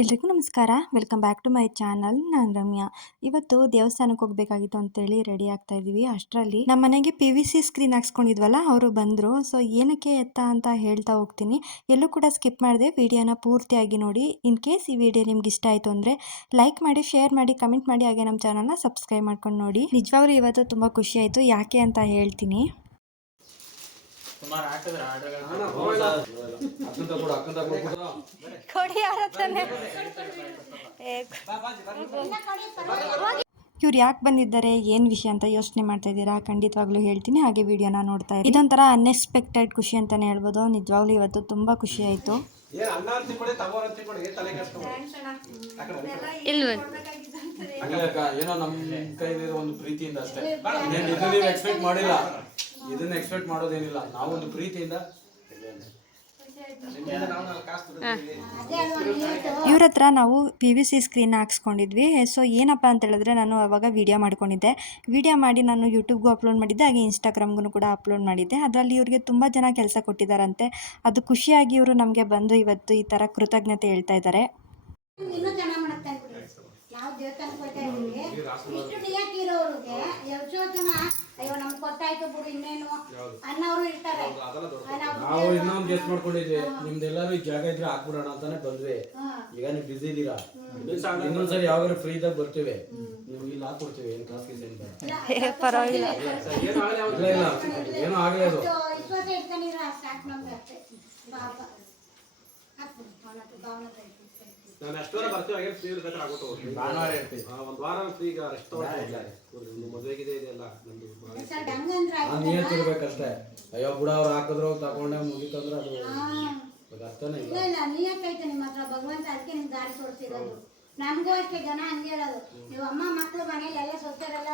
ಎಲ್ರಿಗೂ ನಮಸ್ಕಾರ. Welcome back to my channel. ನಾನು ರಮ್ಯಾ. ಇವತ್ತು ದೇವಸ್ಥಾನಕ್ಕೆ ಹೋಗಬೇಕಾಗಿತ್ತು ಅಂತೇಳಿ ರೆಡಿ ಆಗ್ತಾ ಇದ್ದೀವಿ. ಅಷ್ಟರಲ್ಲಿ ನಮ್ಮ ಮನೆಗೆ PVC ಸ್ಕ್ರೀನ್ ಹಾಕ್ಸ್ಕೊಂಡಿದ್ವಲ್ಲ, ಅವರು ಬಂದರು. ಸೊ ಏನಕ್ಕೆ ಎತ್ತ ಅಂತ ಹೇಳ್ತಾ ಹೋಗ್ತೀನಿ. ಎಲ್ಲೂ ಕೂಡ ಸ್ಕಿಪ್ ಮಾಡಿದೆ, ವಿಡಿಯೋನ ಪೂರ್ತಿಯಾಗಿ ನೋಡಿ. ಇನ್ ಕೇಸ್ ಈ ವಿಡಿಯೋ ನಿಮ್ಗೆ ಇಷ್ಟ ಆಯಿತು ಅಂದರೆ ಲೈಕ್ ಮಾಡಿ, ಶೇರ್ ಮಾಡಿ, ಕಮೆಂಟ್ ಮಾಡಿ, ಹಾಗೆ ನಮ್ಮ ಚಾನಲ್ನ ಸಬ್ಸ್ಕ್ರೈಬ್ ಮಾಡ್ಕೊಂಡು ನೋಡಿ. ನಿಜವಾಗ್ಲೂ ಇವತ್ತು ತುಂಬ ಖುಷಿ ಆಯಿತು. ಯಾಕೆ ಅಂತ ಹೇಳ್ತೀನಿ. ಇವ್ರು ಯಾಕೆ ಬಂದಿದ್ದಾರೆ, ಏನು ವಿಷಯ ಅಂತ ಯೋಚನೆ ಮಾಡ್ತಾ ಇದ್ದೀರಾ? ಖಂಡಿತವಾಗ್ಲೂ ಹೇಳ್ತೀನಿ, ಹಾಗೆ ವಿಡಿಯೋನ ನೋಡ್ತಾ ಇರಿ. ಇದೊಂಥರ ಅನ್ಎಕ್ಸ್ಪೆಕ್ಟೆಡ್ ಖುಷಿ ಅಂತಲೇ ಹೇಳ್ಬೋದು. ನಿಜವಾಗ್ಲೂ ಇವತ್ತು ತುಂಬ ಖುಷಿ ಆಯಿತು. ಏನೋ ನಮ್ಮ ಕೈಲಿ ಒಂದು ಪ್ರೀತಿಯಿಂದ ಅಷ್ಟೇ. ಎಕ್ಸ್ಪೆಕ್ಟ್ ಮಾಡಿಲ್ಲ, ಇದನ್ನ ಎಕ್ಸ್ಪೆಕ್ಟ್ ಮಾಡೋದೇನಿಲ್ಲ. ನಾವೊಂದು ಪ್ರೀತಿಯಿಂದ ಇವ್ರ ಹತ್ರ ನಾವು PVC ಸ್ಕ್ರೀನ್ ಹಾಕ್ಸ್ಕೊಂಡಿದ್ವಿ. ಸೊ ಏನಪ್ಪ ಅಂತ ಹೇಳಿದ್ರೆ, ನಾನು ಅವಾಗ ವಿಡಿಯೋ ಮಾಡ್ಕೊಂಡಿದ್ದೆ. ವಿಡಿಯೋ ಮಾಡಿ ನಾನು ಯೂಟ್ಯೂಬ್ಗೂ ಅಪ್ಲೋಡ್ ಮಾಡಿದ್ದೆ, ಹಾಗೆ ಇನ್ಸ್ಟಾಗ್ರಾಮ್ಗೂ ಕೂಡ ಅಪ್ಲೋಡ್ ಮಾಡಿದ್ದೆ. ಅದರಲ್ಲಿ ಇವ್ರಿಗೆ ತುಂಬ ಜನ ಕೆಲಸ ಕೊಟ್ಟಿದ್ದಾರಂತೆ. ಅದು ಖುಷಿಯಾಗಿ ಇವರು ನಮಗೆ ಬಂದು ಇವತ್ತು ಈ ಥರ ಕೃತಜ್ಞತೆ ಹೇಳ್ತಾ ಇದ್ದಾರೆ. ನಾವು ದೇವಸ್ಥಾನಕ್ಕೆ ಹೋಗ್ತಾ ಇದ್ದೀವಿ. ಇಷ್ಟು ಡಿಯಾಕಿರೋರಿಗೆ ಎಷ್ಟೋ ಜನ ಅಯ್ಯೋ ನಮ್ಗೆ ಗೊತ್ತಾಯ್ತು ಬಿಡು ಇನ್ನೇನು ಅನ್ನೋರು ಇರ್ತಾರೆ. ನಾವು ಇನ್ನೊಂದು ಗೆಸ್ಟ್ ಮಾಡ್ಕೊಂಡಿದ್ವಿ, ನಿಮ್ದೆಲ್ಲರೂ ಈ ಜಾಗ ಇದ್ರೆ ಹಾಕ್ಬಿಡೋಣ ಅಂತಾನೆ ಬಂದ್ವಿ. ಈಗ ನೀವು ಬಿಸಿ ಇದ್ದೀರಾ, ಇನ್ನೊಂದ್ಸರಿ ಯಾವಾಗ ಫ್ರೀ ಇದ್ದಾಗ ಬರ್ತೀವಿ, ನಿಮ್ಗೆ ಇಲ್ಲಿ ಹಾಕ್ಕೊಡ್ತೀವಿ. ಏನು ಕ್ಲಾಸ್ ಗೀಸ್ ಏನು ಪರವಾಗಿಲ್ಲ, ಏನೂ ಆಗಲ್ಲ. ಅದು ವಿಶ್ವಾಸ ಇಟ್ಕೊಂಡಿರ ಸಾಕು ನಮ್ಗೆ ಅಷ್ಟೇ. ನಾನು ಎಷ್ಟೋ ಬರ್ತೀವಿ ಫ್ರೀ ಇರ್ಬೇಕಾದ್ರೆ ಆಗೋದು. ಭಾನುವಾರ ಇರ್ತೀವಿ, ಒಂದು ವಾರ ಫ್ರೀ. ಈಗ ರೆಸ್ಟ್ ಮದುವೆಗಿದೆ ಇದೆಲ್ಲ ನಿಯತ್ ಇರ್ಬೇಕಷ್ಟೇ. ಅಯ್ಯೋ ಬಿಡ ಅವ್ರು ಹಾಕಿದ್ರು ತಗೊಂಡೆ ಮುಗಿತಂದ್ರೆ ಅದು ಅರ್ಥನೇ ಇಲ್ಲ. ಇಲ್ಲ ನಿಯತ್ ಐತೆ ನಿಮ್ಮ ಹತ್ರ, ಭಗವಂತ ಅದಕ್ಕೆ ನಿಮ್ಗೆ ದಾರಿ ತೋರಿಸಿರೋದು. ನಮಗೂ ಅಷ್ಟೇ ಜನ ಹಂಗೆ ಹೇಳೋದು, ನೀವು ಅಮ್ಮ ಮಕ್ಕಳು ಮನೇಲಿ ಎಲ್ಲ ಸೊಸೆರೆಲ್ಲ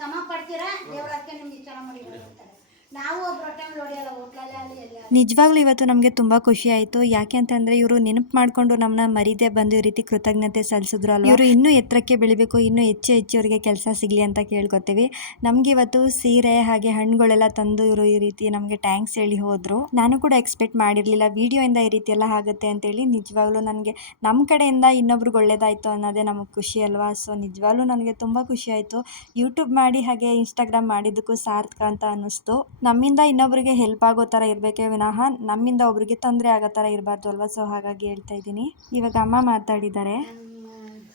ಸಮ ಪಡ್ತೀರಾ, ದೇವ್ರ ಅದಕ್ಕೆ ನಿಮ್ಗೆ ಚೆನ್ನಾಗಿ ಮಾಡಿದ್ದಾರೆ ಅಂತಾರೆ. ನಾವು ಒಬ್ಬರು ಟೈಮ್ ನೋಡಿಯಲ್ಲ ಹೋಟ್ಲಲ್ಲಿ ಅಲ್ಲಿ ಎಲ್ಲ. ನಿಜವಾಗ್ಲೂ ಇವತ್ತು ನಮಗೆ ತುಂಬ ಖುಷಿ ಆಯಿತು. ಯಾಕೆ ಅಂತಂದರೆ ಇವರು ನೆನಪು ಮಾಡಿಕೊಂಡು ನಮ್ಮನ್ನ ಮರೀದೆ ಬಂದು ಈ ರೀತಿ ಕೃತಜ್ಞತೆ ಸಲ್ಲಿಸಿದ್ರು ಅಲ್ವ. ಇವರು ಇನ್ನೂ ಎತ್ತರಕ್ಕೆ ಬೆಳಿಬೇಕು, ಇನ್ನೂ ಹೆಚ್ಚು ಅವರಿಗೆ ಕೆಲಸ ಸಿಗಲಿ ಅಂತ ಕೇಳ್ಕೊತೀವಿ. ನಮ್ಗೆ ಇವತ್ತು ಸೀರೆ ಹಾಗೆ ಹಣ್ಣುಗಳೆಲ್ಲ ತಂದು ಇವರು ಈ ರೀತಿ ನಮಗೆ ಟ್ಯಾಂಕ್ಸ್ ಹೇಳಿ ಹೋದರು. ನಾನು ಕೂಡ ಎಕ್ಸ್ಪೆಕ್ಟ್ ಮಾಡಿರಲಿಲ್ಲ ವಿಡಿಯೋಯಿಂದ ಈ ರೀತಿ ಎಲ್ಲ ಆಗುತ್ತೆ ಅಂತೇಳಿ. ನಿಜವಾಗ್ಲೂ ನನಗೆ ನಮ್ಮ ಕಡೆಯಿಂದ ಇನ್ನೊಬ್ರಿಗೆ ಒಳ್ಳೇದಾಯಿತು ಅನ್ನೋದೇ ನಮಗೆ ಖುಷಿ ಅಲ್ವಾ. ಸೊ ನಿಜವಾಗ್ಲೂ ನನಗೆ ತುಂಬ ಖುಷಿ ಆಯಿತು. ಯೂಟ್ಯೂಬ್ ಮಾಡಿ ಹಾಗೆ ಇನ್ಸ್ಟಾಗ್ರಾಮ್ ಮಾಡಿದ್ದಕ್ಕೂ ಸಾರ್ಥಕ ಅಂತ ಅನ್ನಿಸ್ತು. ನಮ್ಮಿಂದ ಇನ್ನೊಬ್ರಿಗೆ ಹೆಲ್ಪ್ ಆಗೋ ಥರ ಇರಬೇಕೇ ವಿನಃ ನಮ್ಮಿಂದ ಒಬ್ರಿಗೆ ತೊಂದರೆ ಆಗೋ ಥರ ಇರಬಾರ್ದು ಅಲ್ವಾ. ಸೊ ಹಾಗಾಗಿ ಹೇಳ್ತಾ ಇದ್ದೀನಿ. ಇವಾಗ ಅಮ್ಮ ಮಾತಾಡಿದ್ದಾರೆ.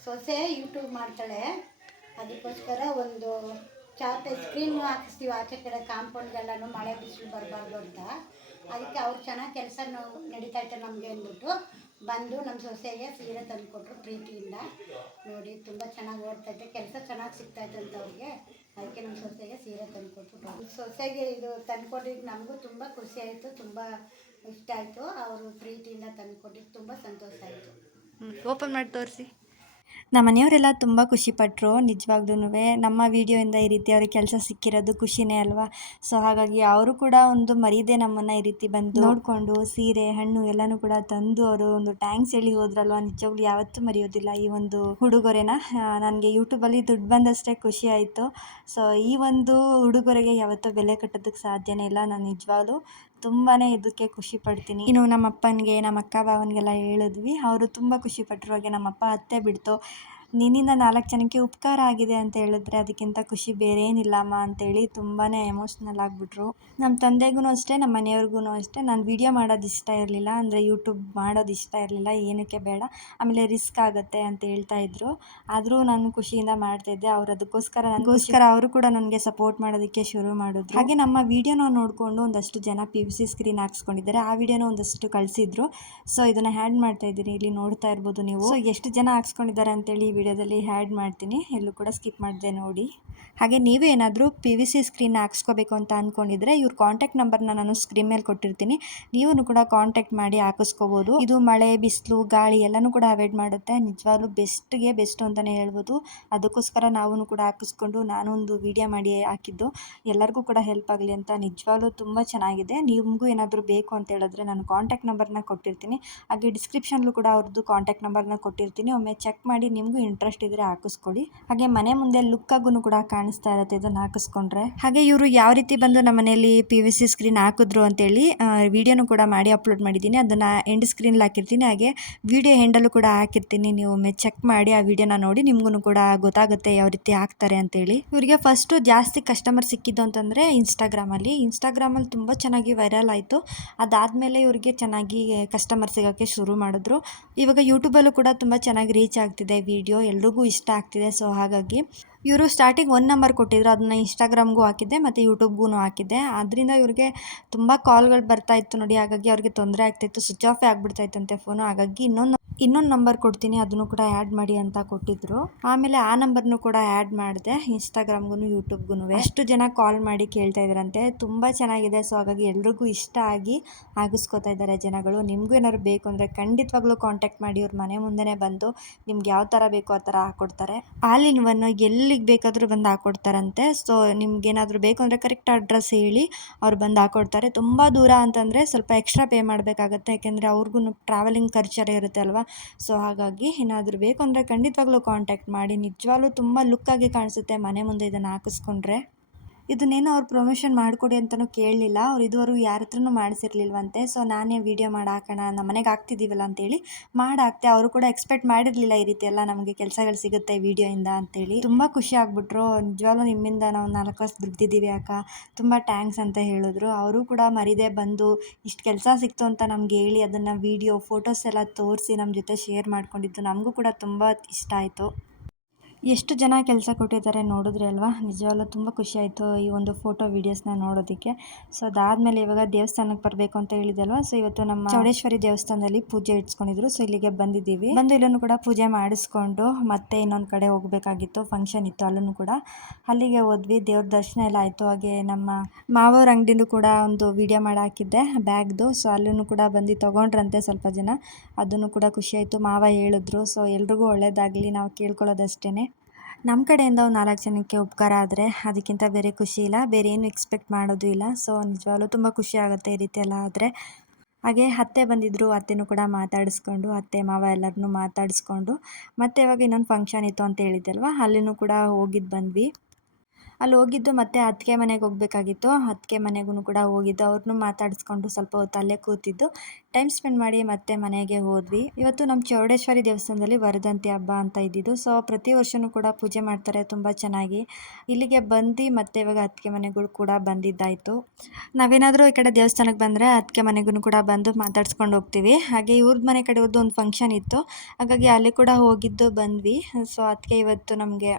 ಸೊಸೆ ಯೂಟ್ಯೂಬ್ ಮಾಡ್ತಾಳೆ, ಅದಕ್ಕೋಸ್ಕರ ಒಂದು ಚಾರ್ಟ್ ಸ್ಕ್ರೀನ್ ಹಾಕಿಸ್ತೀವಿ ಆಚೆ ಕಡೆ ಕಾಂಪೌಂಡ್ಗೆಲ್ಲನೂ, ಮಳೆ ಬಿಸಿಲು ಬರಬಾರ್ದು ಅಂತ. ಅದಕ್ಕೆ ಅವ್ರು ಚೆನ್ನಾಗಿ ಕೆಲಸ ನಡೀತಾ ಇತ್ತು ನಮಗೆ ಅಂದ್ಬಿಟ್ಟು ಬಂದು ನಮ್ಮ ಸೊಸೆಗೆ ಸೀರೆ ತಂದುಕೊಟ್ರು ಪ್ರೀತಿಯಿಂದ. ನೋಡಿ ತುಂಬ ಚೆನ್ನಾಗಿ ಓಡ್ತೈತೆ, ಕೆಲಸ ಚೆನ್ನಾಗಿ ಸಿಗ್ತಾಯಿತ್ತು ಅಂತ ಅವ್ರಿಗೆ. ಅದಕ್ಕೆ ನಮ್ಮ ಸೊಸೆಗೆ ಸೀರೆ ತಂದುಕೊಟ್ರು. ಸೊಸೆಗೆ ಇದು ತಂದುಕೊಟ್ಟಿದ್ದು ನಮಗೂ ತುಂಬ ಖುಷಿ ಆಯಿತು, ತುಂಬ ಇಷ್ಟ ಆಯಿತು. ಅವರು ಪ್ರೀತಿಯಿಂದ ತಂದುಕೊಟ್ಟಿದ್ದು ತುಂಬ ಸಂತೋಷ ಆಯಿತು. ಓಪನ್ ಮಾಡಿ ತೋರಿಸಿ. ನಮ್ಮ ಮನೆಯವರೆಲ್ಲ ತುಂಬ ಖುಷಿಪಟ್ಟರು. ನಿಜವಾಗ್ಲೂ ನಮ್ಮ ವಿಡಿಯೋಯಿಂದ ಈ ರೀತಿ ಅವ್ರಿಗೆ ಕೆಲಸ ಸಿಕ್ಕಿರೋದು ಖುಷಿನೇ ಅಲ್ವಾ. ಸೊ ಹಾಗಾಗಿ ಅವರು ಕೂಡ ಒಂದು ಮರೀದೆ ನಮ್ಮನ್ನು ಈ ರೀತಿ ಬಂದು ನೋಡಿಕೊಂಡು ಸೀರೆ ಹಣ್ಣು ಎಲ್ಲನೂ ಕೂಡ ತಂದು ಅವರು ಒಂದು ಟ್ಯಾಂಕ್ಸ್ ಹೇಳಿ ಹೋದ್ರಲ್ವ. ನಿಜವಾಗ್ಲೂ ಯಾವತ್ತೂ ಮರೆಯೋದಿಲ್ಲ ಈ ಒಂದು ಉಡುಗೊರೆನ. ನನಗೆ ಯೂಟ್ಯೂಬಲ್ಲಿ ದುಡ್ಡು ಬಂದಷ್ಟೇ ಖುಷಿ ಆಯಿತು. ಸೊ ಈ ಒಂದು ಉಡುಗೊರೆಗೆ ಯಾವತ್ತೂ ಬೆಲೆ ಕಟ್ಟೋದಕ್ಕೆ ಸಾಧ್ಯನೇ ಇಲ್ಲ. ನಾನು ನಿಜವಾಗ್ಲೂ ತುಂಬಾ ಇದಕ್ಕೆ ಖುಷಿ ಪಡ್ತೀನಿ. ಇನ್ನು ನಮ್ಮ ಅಪ್ಪನಿಗೆ, ನಮ್ಮ ಅಕ್ಕ ಭಾವನಿಗೆಲ್ಲ ಹೇಳಿದ್ವಿ, ಅವರು ತುಂಬ ಖುಷಿಪಟ್ಟರು. ಹಾಗೆ ನಮ್ಮಪ್ಪ ಅತ್ತೆ ಬಿಡ್ತು, ನಿನ್ನಿಂದ 4 ಜನಕ್ಕೆ ಉಪಕಾರ ಆಗಿದೆ ಅಂತ ಹೇಳಿದ್ರೆ ಅದಕ್ಕಿಂತ ಖುಷಿ ಬೇರೆ ಏನಿಲ್ಲಮ್ಮ ಅಂತೇಳಿ ತುಂಬಾ ಎಮೋಷ್ನಲ್ ಆಗಿಬಿಟ್ರು. ನಮ್ಮ ತಂದೆಗೂ ಅಷ್ಟೇ, ನಮ್ಮ ಮನೆಯವ್ರಿಗೂ ಅಷ್ಟೇ. ನಾನು ವಿಡಿಯೋ ಮಾಡೋದು ಇಷ್ಟ ಇರಲಿಲ್ಲ, ಅಂದರೆ ಯೂಟ್ಯೂಬ್ ಮಾಡೋದು ಇಷ್ಟ ಇರಲಿಲ್ಲ. ಏನಕ್ಕೆ ಬೇಡ, ಆಮೇಲೆ ರಿಸ್ಕ್ ಆಗುತ್ತೆ ಅಂತ ಹೇಳ್ತಾ ಇದ್ರು. ಆದರೂ ನಾನು ಖುಷಿಯಿಂದ ಮಾಡ್ತಾಯಿದ್ದೆ. ಅವ್ರು ಅದಕ್ಕೋಸ್ಕರ ಅವರು ಕೂಡ ನನಗೆ ಸಪೋರ್ಟ್ ಮಾಡೋದಕ್ಕೆ ಶುರು ಮಾಡಿದ್ರು. ಹಾಗೆ ನಮ್ಮ ವಿಡಿಯೋನ ನೋಡಿಕೊಂಡು ಒಂದಷ್ಟು ಜನ PVC ಸ್ಕ್ರೀನ್ ಹಾಕ್ಸ್ಕೊಂಡಿದ್ದಾರೆ. ಆ ವಿಡಿಯೋನ ಒಂದಷ್ಟು ಕಳಿಸಿದ್ರು. ಸೊ ಇದನ್ನು ಹ್ಯಾಡ್ ಮಾಡ್ತಾ ಇದ್ದೀನಿ, ಇಲ್ಲಿ ನೋಡ್ತಾ ಇರ್ಬೋದು ನೀವು. ಸೊ ಎಷ್ಟು ಜನ ಹಾಕ್ಸ್ಕೊಂಡಿದ್ದಾರೆ ಅಂತೇಳಿ ವಿಡಿಯೋದಲ್ಲಿ ಹ್ಯಾಡ್ ಮಾಡ್ತೀನಿ, ಎಲ್ಲೂ ಕೂಡ ಸ್ಕಿಪ್ ಮಾಡಿದೆ ನೋಡಿ. ಹಾಗೆ ನೀವು ಏನಾದರೂ PVC ಸ್ಕ್ರೀನ್ ಹಾಕ್ಸ್ಕೋಬೇಕು ಅಂತ ಅಂದ್ಕೊಂಡಿದ್ರೆ ಇವ್ರ ಕಾಂಟ್ಯಾಕ್ಟ್ ನಂಬರ್ನ ನಾನು ಸ್ಕ್ರೀನ್ ಮೇಲೆ ಕೊಟ್ಟಿರ್ತೀನಿ, ನೀವು ಕೂಡ ಕಾಂಟ್ಯಾಕ್ಟ್ ಮಾಡಿ ಹಾಕಿಸ್ಕೋಬೋದು. ಇದು ಮಳೆ ಬಿಸಿಲು ಗಾಳಿ ಎಲ್ಲನೂ ಕೂಡ ಅವಾಯ್ಡ್ ಮಾಡುತ್ತೆ. ನಿಜವಾಗ್ಲೂ ಬೆಸ್ಟ್ ಅಂತಲೇ ಹೇಳ್ಬೋದು. ಅದಕ್ಕೋಸ್ಕರ ನಾವು ಕೂಡ ಹಾಕಿಸ್ಕೊಂಡು ನಾನೊಂದು ವಿಡಿಯೋ ಮಾಡಿ ಹಾಕಿದ್ದು, ಎಲ್ಲರಿಗೂ ಕೂಡ ಹೆಲ್ಪ್ ಆಗಲಿ ಅಂತ. ನಿಜವಾಗ್ಲೂ ತುಂಬ ಚೆನ್ನಾಗಿದೆ. ನಿಮಗೂ ಏನಾದರೂ ಬೇಕು ಅಂತ ಹೇಳಿದ್ರೆ ನಾನು ಕಾಂಟ್ಯಾಕ್ಟ್ ನಂಬರ್ನ ಕೊಟ್ಟಿರ್ತೀನಿ, ಹಾಗೆ ಡಿಸ್ಕ್ರಿಪ್ಷನ್ಲೂ ಕೂಡ ಅವ್ರದ್ದು ಕಾಂಟ್ಯಾಕ್ಟ್ ನಂಬರ್ನ ಕೊಟ್ಟಿರ್ತೀನಿ. ಒಮ್ಮೆ ಚೆಕ್ ಮಾಡಿ, ನಿಮಗೂ ಇಂಟ್ರೆಸ್ಟ್ ಇದ್ದರೆ ಹಾಕಿಸ್ಕೊಳ್ಳಿ. ಹಾಗೆ ಮನೆ ಮುಂದೆ ಲುಕ್ಕಾಗೂ ಕೂಡ ಕಾಣಿಸ್ತಾ ಇರುತ್ತೆ ಇದನ್ನು ಹಾಕಿಸ್ಕೊಂಡ್ರೆ. ಹಾಗೆ ಇವರು ಯಾವ ರೀತಿ ಬಂದು ನಮ್ಮ ಮನೆಯಲ್ಲಿ PVC ಸ್ಕ್ರೀನ್ ಹಾಕಿದ್ರು ಅಂತೇಳಿ ವಿಡಿಯೋನು ಕೂಡ ಮಾಡಿ ಅಪ್ಲೋಡ್ ಮಾಡಿದ್ದೀನಿ. ಅದನ್ನು ಎಂಡ್ ಸ್ಕ್ರೀನಲ್ಲಿ ಹಾಕಿರ್ತೀನಿ, ಹಾಗೆ ವಿಡಿಯೋ ಎಂಡಲ್ಲೂ ಕೂಡ ಹಾಕಿರ್ತೀನಿ. ನೀವು ಚೆಕ್ ಮಾಡಿ ಆ ವಿಡಿಯೋನ ನೋಡಿ, ನಿಮ್ಗೂ ಕೂಡ ಗೊತ್ತಾಗುತ್ತೆ ಯಾವ ರೀತಿ ಹಾಕ್ತಾರೆ ಅಂತೇಳಿ. ಇವರಿಗೆ ಫಸ್ಟು ಜಾಸ್ತಿ ಕಸ್ಟಮರ್ ಸಿಕ್ಕಿದ್ದು ಅಂತಂದರೆ ಇನ್ಸ್ಟಾಗ್ರಾಮಲ್ಲಿ ತುಂಬ ಚೆನ್ನಾಗಿ ವೈರಲ್ ಆಯಿತು. ಅದಾದಮೇಲೆ ಇವರಿಗೆ ಚೆನ್ನಾಗಿ ಕಸ್ಟಮರ್ ಸಿಗೋಕ್ಕೆ ಶುರು ಮಾಡಿದ್ರು. ಇವಾಗ ಯೂಟ್ಯೂಬಲ್ಲೂ ಕೂಡ ತುಂಬ ಚೆನ್ನಾಗಿ ರೀಚ್ ಆಗ್ತಿದೆ ವಿಡಿಯೋ, ಎಲ್ರಿಗೂ ಇಷ್ಟ ಆಗ್ತಿದೆ. ಸೊ ಹಾಗಾಗಿ ಇವರು ಸ್ಟಾರ್ಟಿಂಗ್ 1 ನಂಬರ್ ಕೊಟ್ಟಿದ್ರು, ಅದನ್ನು ಇನ್ಸ್ಟಾಗ್ರಾಮ್ಗೂ ಹಾಕಿದ್ದೆ ಮತ್ತು ಯೂಟ್ಯೂಬ್ಗೂ ಹಾಕಿದ್ದೆ. ಅದರಿಂದ ಇವ್ರಿಗೆ ತುಂಬ ಕಾಲ್ಗಳು ಬರ್ತಾಯಿತ್ತು ನೋಡಿ, ಹಾಗಾಗಿ ಅವ್ರಿಗೆ ತೊಂದರೆ ಆಗ್ತಾಯಿತ್ತು, ಸ್ವಿಚ್ ಆಫೇ ಆಗಿಬಿಡ್ತಾಯಿತ್ತಂತೆ ಫೋನು. ಹಾಗಾಗಿ ಇನ್ನೊಂದು ನಂಬರ್ ಕೊಡ್ತೀನಿ, ಅದನ್ನು ಕೂಡ ಆ್ಯಡ್ ಮಾಡಿ ಅಂತ ಕೊಟ್ಟಿದ್ರು. ಆಮೇಲೆ ಆ ನಂಬರ್ನು ಕೂಡ ಆ್ಯಡ್ ಮಾಡಿದೆ, ಇನ್ಸ್ಟಾಗ್ರಾಮ್ಗೂ ಯೂಟ್ಯೂಬ್ಗೂ. ಅಷ್ಟು ಜನ ಕಾಲ್ ಮಾಡಿ ಕೇಳ್ತಾ ಇದ್ದಾರಂತೆ, ತುಂಬ ಚೆನ್ನಾಗಿದೆ. ಸೊ ಹಾಗಾಗಿ ಎಲ್ರಿಗೂ ಇಷ್ಟ ಆಗಿ ಆಗಿಸ್ಕೋತಾ ಇದ್ದಾರೆ ಜನಗಳು. ನಿಮಗೂ ಏನಾದ್ರು ಬೇಕು ಅಂದರೆ ಖಂಡಿತವಾಗ್ಲೂ ಕಾಂಟ್ಯಾಕ್ಟ್ ಮಾಡಿ, ಇವ್ರ ಮನೆ ಮುಂದೆನೇ ಬಂದು ನಿಮ್ಗೆ ಯಾವ ಥರ ಬೇಕೋ ಆ ಥರ ಹಾಕ್ಕೊಡ್ತಾರೆ. ಆಲ್ ಇನ್ ಒನ್, ಎಲ್ಲಿಗೆ ಬೇಕಾದರೂ ಬಂದು ಹಾಕ್ಕೊಡ್ತಾರಂತೆ. ಸೊ ನಿಮ್ಗೇನಾದರೂ ಬೇಕು ಅಂದರೆ ಕರೆಕ್ಟ್ ಅಡ್ರೆಸ್ ಹೇಳಿ ಅವ್ರು ಬಂದು ಹಾಕ್ಕೊಡ್ತಾರೆ. ತುಂಬ ದೂರ ಅಂತಂದರೆ ಸ್ವಲ್ಪ ಎಕ್ಸ್ಟ್ರಾ ಪೇ ಮಾಡಬೇಕಾಗತ್ತೆ, ಯಾಕೆಂದರೆ ಅವ್ರಿಗೂ ಟ್ರಾವೆಲಿಂಗ್ ಖರ್ಚರೇ ಇರುತ್ತೆ ಅಲ್ವಾ. ಸೊ ಹಾಗಾಗಿ ಏನಾದರೂ ಬೇಕು ಅಂದರೆ ಖಂಡಿತವಾಗ್ಲೂ ಕಾಂಟ್ಯಾಕ್ಟ್ ಮಾಡಿ. ನಿಜವಾಗ್ಲೂ ತುಂಬ ಲುಕ್ಕಾಗಿ ಕಾಣಿಸುತ್ತೆ ಮನೆ ಮುಂದೆ ಇದನ್ನು ಹಾಕಿಸ್ಕೊಂಡ್ರೆ. ಇದನ್ನೇನೋ ಅವ್ರು ಪ್ರಮೋಷನ್ ಮಾಡಿಕೊಡಿ ಅಂತಲೂ ಕೇಳಲಿಲ್ಲ, ಅವ್ರು ಇದುವರೆಗೂ ಯಾರ ಹತ್ರನೂ ಮಾಡಿಸಿರ್ಲಿಲ್ವಂತೆ. ಸೊ ನಾನೇ ವೀಡಿಯೋ ಮಾಡಿ ಹಾಕೋಣ, ನಮ್ಮ ಮನೆಗೆ ಹಾಕ್ತಿದ್ದೀವಲ್ಲ ಅಂತೇಳಿ ಹಾಕ್ತೆ. ಅವರು ಕೂಡ ಎಕ್ಸ್ಪೆಕ್ಟ್ ಮಾಡಿರಲಿಲ್ಲ ಈ ರೀತಿ ಎಲ್ಲ ನಮಗೆ ಕೆಲಸಗಳು ಸಿಗುತ್ತೆ ವೀಡಿಯೋಯಿಂದ ಅಂತೇಳಿ. ತುಂಬ ಖುಷಿ ಆಗ್ಬಿಟ್ರು. ನಿಜವಾಗ್ಲೂ ನಿಮ್ಮಿಂದ ನಾವು 4 ವರ್ಷ ದುಡ್ದಿದ್ದೀವಿ ಅಕ್ಕ, ತುಂಬ ಟ್ಯಾಂಕ್ಸ್ ಅಂತ ಹೇಳಿದ್ರು. ಅವರು ಕೂಡ ಮರಿದೇ ಬಂದು ಇಷ್ಟು ಕೆಲಸ ಸಿಕ್ತು ಅಂತ ನಮ್ಗೆ ಹೇಳಿ, ಅದನ್ನು ವೀಡಿಯೋ ಫೋಟೋಸ್ ಎಲ್ಲ ತೋರಿಸಿ ನಮ್ಮ ಜೊತೆ ಶೇರ್ ಮಾಡ್ಕೊಂಡಿದ್ದು ನಮಗೂ ಕೂಡ ತುಂಬ ಇಷ್ಟ ಆಯಿತು. ಎಷ್ಟು ಜನ ಕೆಲಸ ಕೊಟ್ಟಿದ್ದಾರೆ ನೋಡಿದ್ರಿ ಅಲ್ವಾ. ನಿಜವಾಗ್ಲೂ ತುಂಬ ಖುಷಿ ಆಯಿತು ಈ ಒಂದು ಫೋಟೋ ವೀಡಿಯೋಸ್ನ ನೋಡೋದಕ್ಕೆ. ಸೊ ಅದಾದಮೇಲೆ ಇವಾಗ ದೇವಸ್ಥಾನಕ್ಕೆ ಬರಬೇಕು ಅಂತ ಹೇಳಿದಲ್ವ. ಸೊ ಇವತ್ತು ನಮ್ಮ ಚೌಡೇಶ್ವರಿ ದೇವಸ್ಥಾನದಲ್ಲಿ ಪೂಜೆ ಇಟ್ಸ್ಕೊಂಡಿದ್ರು. ಸೊ ಇಲ್ಲಿಗೆ ಬಂದಿದ್ದೀವಿ. ಬಂದು ಇಲ್ಲೂ ಕೂಡ ಪೂಜೆ ಮಾಡಿಸ್ಕೊಂಡು ಮತ್ತೆ ಇನ್ನೊಂದು ಕಡೆ ಹೋಗಬೇಕಾಗಿತ್ತು, ಫಂಕ್ಷನ್ ಇತ್ತು, ಅಲ್ಲೂ ಕೂಡ ಅಲ್ಲಿಗೆ ಹೋದ್ವಿ. ದೇವ್ರ ದರ್ಶನ ಎಲ್ಲ ಆಯಿತು. ಹಾಗೆ ನಮ್ಮ ಮಾವವ್ರ ಅಂಗಡಿನೂ ಕೂಡ ಒಂದು ವಿಡಿಯೋ ಮಾಡಿ ಹಾಕಿದ್ದೆ ಬ್ಯಾಗ್ದು. ಸೊ ಅಲ್ಲೂ ಕೂಡ ಬಂದು ತೊಗೊಂಡ್ರಂತೆ ಸ್ವಲ್ಪ ಜನ, ಅದನ್ನು ಕೂಡ ಖುಷಿ ಆಯಿತು. ಮಾವ ಹೇಳಿದ್ರು. ಸೊ ಎಲ್ರಿಗೂ ಒಳ್ಳೇದಾಗಲಿ, ನಾವು ಕೇಳ್ಕೊಳ್ಳೋದಷ್ಟೇ. ನಮ್ಮ ಕಡೆಯಿಂದ ಒಂದು 4 ಜನಕ್ಕೆ ಉಪಕಾರ ಆದರೆ ಅದಕ್ಕಿಂತ ಬೇರೆ ಖುಷಿ ಇಲ್ಲ, ಬೇರೆ ಏನು ಎಕ್ಸ್ಪೆಕ್ಟ್ ಮಾಡೋದು ಇಲ್ಲ. ಸೊ ನಿಜವಾಗ್ಲೂ ತುಂಬ ಖುಷಿ ಆಗುತ್ತೆ ಈ ರೀತಿ ಎಲ್ಲ ಆದರೆ. ಹಾಗೆ ಅತ್ತೆ ಬಂದಿದ್ದರು, ಅತ್ತೆನೂ ಕೂಡ ಮಾತಾಡಿಸ್ಕೊಂಡು, ಅತ್ತೆ ಮಾವ ಎಲ್ಲರನ್ನೂ ಮಾತಾಡಿಸ್ಕೊಂಡು ಮತ್ತೆ ಇವಾಗ ಇನ್ನೊಂದು ಫಂಕ್ಷನ್ ಇತ್ತು ಅಂತ ಹೇಳಿದ್ದಲ್ವ, ಅಲ್ಲಿನೂ ಕೂಡ ಹೋಗಿದ್ದು ಬಂದ್ವಿ. ಅಲ್ಲಿ ಹೋಗಿದ್ದು ಮತ್ತೆ ಅತ್ತಿಗೆ ಮನೆಗೆ ಹೋಗಬೇಕಾಗಿತ್ತು. ಅತ್ತಿಗೆ ಮನೆಗೂ ಕೂಡ ಹೋಗಿದ್ದು, ಅವ್ರನ್ನೂ ಮಾತಾಡಿಸ್ಕೊಂಡು ಸ್ವಲ್ಪ ಹೊತ್ತು ಅಲ್ಲೇ ಕೂತಿದ್ದು ಟೈಮ್ ಸ್ಪೆಂಡ್ ಮಾಡಿ ಮತ್ತೆ ಮನೆಗೆ ಹೋದ್ವಿ. ಇವತ್ತು ನಮ್ಮ ಚೌಡೇಶ್ವರಿ ದೇವಸ್ಥಾನದಲ್ಲಿ ವರದಂತಿ ಹಬ್ಬ ಅಂತ ಇದ್ದಿದ್ದು. ಸೊ ಪ್ರತಿ ವರ್ಷವೂ ಕೂಡ ಪೂಜೆ ಮಾಡ್ತಾರೆ ತುಂಬ ಚೆನ್ನಾಗಿ. ಇಲ್ಲಿಗೆ ಬಂದು ಮತ್ತೆ ಇವಾಗ ಅತ್ತಿಗೆ ಮನೆಗಳು ಕೂಡ ಬಂದಿದ್ದಾಯಿತು. ನಾವೇನಾದರೂ ಈ ಕಡೆ ದೇವಸ್ಥಾನಕ್ಕೆ ಬಂದರೆ ಅತ್ತಿಗೆ ಮನೆಗೂ ಕೂಡ ಬಂದು ಮಾತಾಡ್ಸ್ಕೊಂಡು ಹೋಗ್ತೀವಿ. ಹಾಗೆ ಇವ್ರದ್ದು ಮನೆ ಕಡೆಯವ್ರದ್ದು ಒಂದು ಫಂಕ್ಷನ್ ಇತ್ತು, ಹಾಗಾಗಿ ಅಲ್ಲಿ ಕೂಡ ಹೋಗಿದ್ದು ಬಂದ್ವಿ. ಸೊ ಅತ್ತಿಗೆ ಇವತ್ತು ನಮಗೆ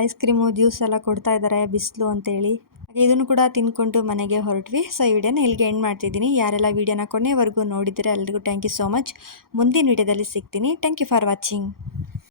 ಐಸ್ ಕ್ರೀಮು ಜ್ಯೂಸ್ ಎಲ್ಲ ಕೊಡ್ತಾ ಇದ್ದಾರೆ, ಬಿಸಿಲು ಅಂತೇಳಿ. ಹಾಗೆ ಇದನ್ನು ಕೂಡ ತಿನ್ಕೊಂಡು ಮನೆಗೆ ಹೊರಟ್ವಿ. ಸೊ ಈ ವಿಡಿಯೋನ ಇಲ್ಲಿಗೆ ಎಂಡ್ ಮಾಡ್ತಿದ್ದೀನಿ. ಯಾರೆಲ್ಲ ವಿಡಿಯೋನ ಕೊನೆವರೆಗೂ ನೋಡಿದರೆ ಎಲ್ರಿಗೂ ಥ್ಯಾಂಕ್ ಯು ಸೋ ಮಚ್. ಮುಂದಿನ ವಿಡಿಯೋದಲ್ಲಿ ಸಿಗ್ತೀನಿ. Thank you for watching.